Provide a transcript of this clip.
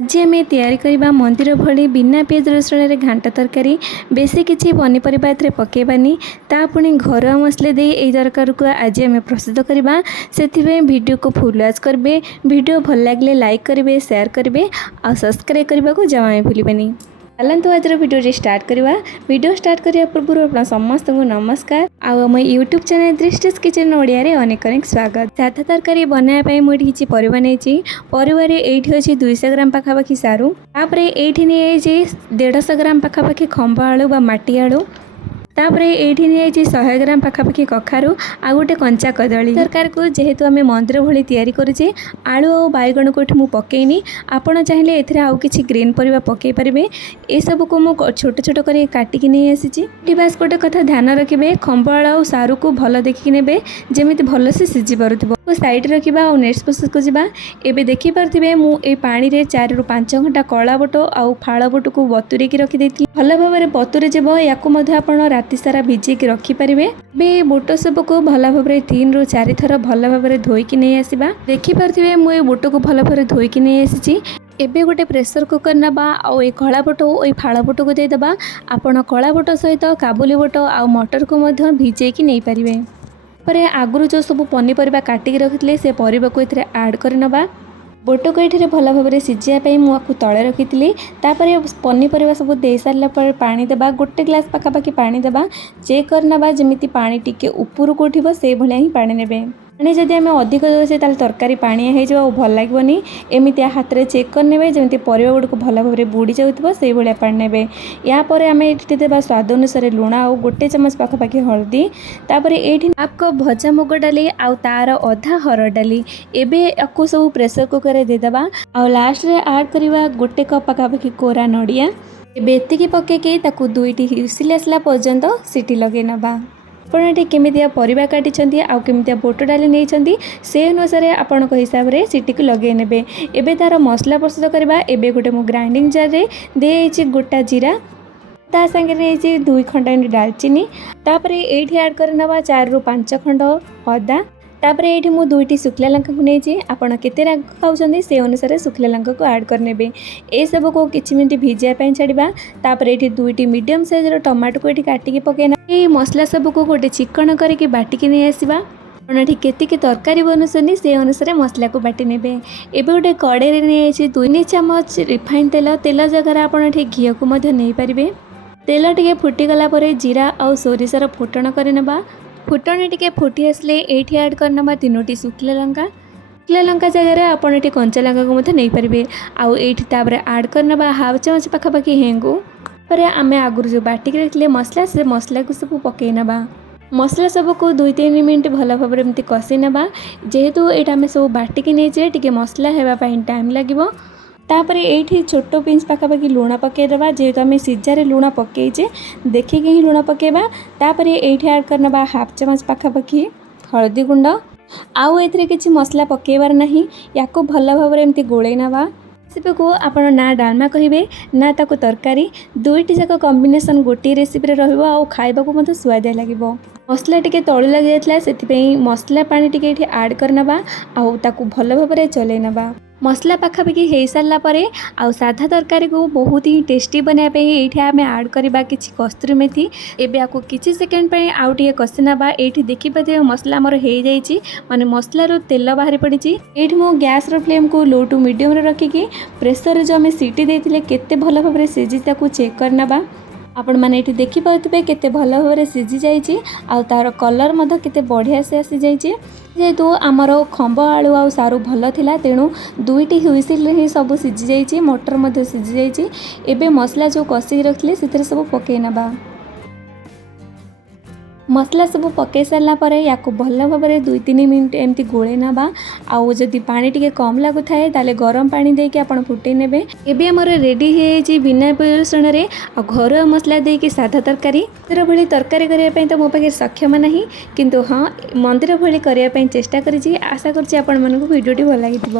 आज आम तैयारी करबा मंदिर भली बिना पियाज रसुण घांट तरकारी बेसी किसी पनीपरिया एथरे पकेबानी ता पुणी घर मसला दे यही तरकारी को आज आम प्रस्तुत करबा से वीडियो को फुल वॉच करेंगे। वीडियो भल लगे लाइक करेंगे, शेयर करेंगे और सब्सक्राइब करने को जमा भूलि। चलतु आज वीडियो स्टार्ट करवा। वीडियो स्टार्ट करने पूर्व अपना समस्त को नमस्कार। आम यूट्यूब चैनल दृष्टिस किचन ओडिया रे अनेक अनेक स्वागत। साधा तरकारी बनाया मुझे किसी परिवा नहीं परिवार ये अच्छी 200 ग्राम पाखापाखि सारू तापर ये 150 ग्राम पाखापाखि खंभ आलू बा माटी आलू तापर ये 100 ग्राम पाखापाखि कखारू आ गोटे कंचा कदली तरकार को जेहेतु आम मंदिर भली तैयारी करुचे आलू और बैगण को मु पकईनी आपण चाहिए एथरे आउ किछि ग्रीन परिबा पकई पारिबे। ए सब को मु छोट छोट कर काटिकी नहीं आसी। बास गोटे कथा ध्यान रखिए खंभ आलू और सारू को भल देखिकी नेबे जेमिति भल से सिझी पारुथिबो साइड रखा और नेक्स्ट प्रोसेस को जीवा। एबे देखि पारथिबे मु ए पानी रे 4 ରୁ 5 घंटा कला बुट और फाड़ बुट को बतुरे की रखी देती भल भाव में बतुरे जीव या आपण राति सारा भिजे की रखिपारे। बे बुट सब को भल भाव में 3 ରୁ 4 थर भल भाव में धोईकी नहीं आसवा। देखि पारथिबे मु ए बुट को भल भाव में धोईकी नहीं आसी। एबे गोटे प्रेसर कुकर नबा और ये कला बुट और फाड़ बुट को देदेबा। आपण कला बुट सहित काबुली बुट और मटर को मध्य भिजेकी नहीं पारिबे। पर आगुरी जो सब पनीपरिया काटिकी रखी से परिबा को एथरे ऐड कर नबा। बुट को ये भल भाव में सिझापी मुझे तले रखी तापर पनीपरिया सब दे सारा पर पानी देबा। गोटे ग्लास पाखापाखि पानी देबा। चेक करना जमी पानी टिके ऊपर को उठिबो से भलिया ही पानी नेबे। पानी जदि आम अधिक देसे तरकारी पानिया हो भल लगे एमती हाथ में चेक करने जमी परिवा गुड़ को भल भाव में बुड़ी जाऊँ से भाया पानी नेबे। यापर आम ये देवा स्वाद अनुसार लुण और गोटे चमच पाखापाखि हल्दी तापर ये हाफ कप भजा मुग डाली आउ तार अधा हरड़ डाली एबे आपको सब प्रेसर कुकर में देदेबा। आ लास्ट रे ऐड करवा गोटे कप पाखापाखि कोरा नड़िया एबे एतिकी पकेकी ताकू 2टी हुइसिल आसला पर्यंत सीटी लगे नबा। आपड़ी केमिया परिवा काटी आउ केमिया बुट डाली नहीं से अनुसार आपण हिसाब से सीटी को लगे ने। एबे तार मसला प्रस्तुत करवा। एबे गोटे मु ग्राइंडिंग जार रे दे गोटा जीरा ता संगे 2 खंड डालचीनी तापर ये ऐड कर नवा 4 ରୁ 5 खंड अदा तापर ये मु 2टी शुखला लंका को नहीं आपण केते राग खाऊँ से अनुसार शुखला लंका को ऐड करने। ए सब को किछि मिनट भिजापी छाड़ा तापर ये 2टी मीडियम साइज टमाटो को ये काटिकी पकेना ये मसला सब को गोटे चिकन करके बाटिकी नहीं आसवा। आपड़ केतिकी तरकारी बनुनी से अनुसार मसला को बाटी ने। एबे गोटे कड़े नहीं 2 चामच रिफाइन तेल तेल जगह आप घी को नहीं पारे। तेल टे फुटीगला जीरा और सोरिषर फुटण करनेबा। फुटण टे फुटी आसले ये ऐड करना 3टी शुखला लंका जगह आपड़ ये कंचा लंका को नहीं पारे। आउ ये ऐड करना हाफ चमच पाखापाखि हेंगू पर आम आगुरी जो बाटिक रखिले मसला से मसला को सब पकई नबा। मसला सब को 2-3 मिनट भल भाव में कषि नबा। जेहेतु यहाँ आम सब बाटिकी नहीं टे मसला होगापाई टाइम लगे तापर ये छोट पिंच पाखापाखि लुण पकईदबा। जेहेतु आम सीझारे लुण पकईचे देखिकी ही लुण पकईबा। तापर ये ऐड करना हाफ चमच पाखापाखि हल्दी गुंड आउ एथरे किछि मसला पकईबार नहीं या भल भाव में एमती गोलई नबा। रेसिपी को आपण ना डालमा कहे ना ताको तरकारी 2टी जाक कॉम्बिनेशन गोटे रेसिपी रहिबो आ खाइबा को मते स्वादिया लागिबो। मसला टिके तळी लग जायतला सेति मसला पानी टिके एठी ऐड करनबा आउ ताको भल भाव में चलै नबा। मसला पाखापाखि हो सारा पर आउ साधा तरकारी को बहुत ही टेस्टी बनाया ये आम ऐड करवा किसी कस्तूरी मेथी। एबे आपको किसी सेकेंड आउ टे कषि नवा। ये देखिए मसला आमर हो जाइए माने मसलार तेल बाहरी पड़ी। ये मु गैस फ्लेम को लो टू मीडियम रखिकी प्रेसर जो आम सीटी देते केते भल भाव में सीझी चेक करना। आपण मैंने ये देखिपे केते भल भाव में सीझी जाइए आउ तार कलर मध्य केते बढ़िया से आसी जाइए। जेहेतु आमर खंभ आलू आ सारू भल थिला तेणु 2टी हुइसिल ही सब सीझी जाइए मटर मध्य सीझी जाइए। एबे मसला जो कषि रखिले से सब पकई नबा। मसला सब पकई सारा पर या भल भाव में 2-3 मिनट एमती गोले नबा। आउ जदि पानी टिके कम लगु थाए ताले गरम पानी देके आपण फुटई नेबे। एबे हमर रेडी हे बिना पियाज रसुण रे आ घर मसला देके साधा तरकारी भली तरकारी करिया पई तो मो पाखे सक्षम नहीं किंतु हाँ मंदिर भली करिया पई चेष्टा करिछि। आशा करछि आपण मानकु वीडियोटी भल लागिथिबो।